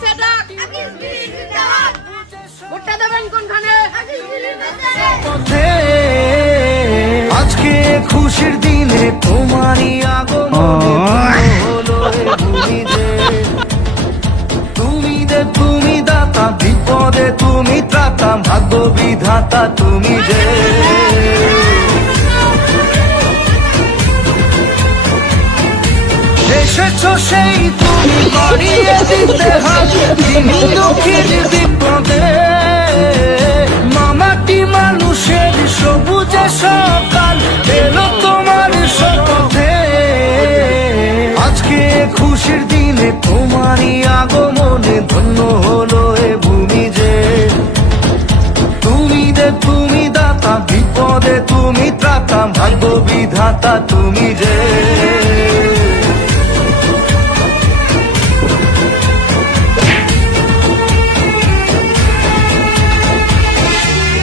দিছে ডাক ভোটটা দেবেন কোনখানে? আজকে খুশির দিনে তোমারই আগমনে হলো এ ভূমিতে। তুমি দাতা, বিপদে তুমি ত্রাতা, ভাগ্য বিধাতা তুমি যে। এসেছো সেই তুমি বাড়িয়ে দিতে হাত, তিনি দুঃখীর বিপদে। মামাটি মানুষের সবুজে সকাল এলো তোমার শপথে। আজকে খুশির দিনে তোমারই আগমনে ধন্য হলো এ ভূমি যে। তুমি দাতা, বিপদে তুমি ত্রাতা, ভাগ্য বিধাতা তুমি যে।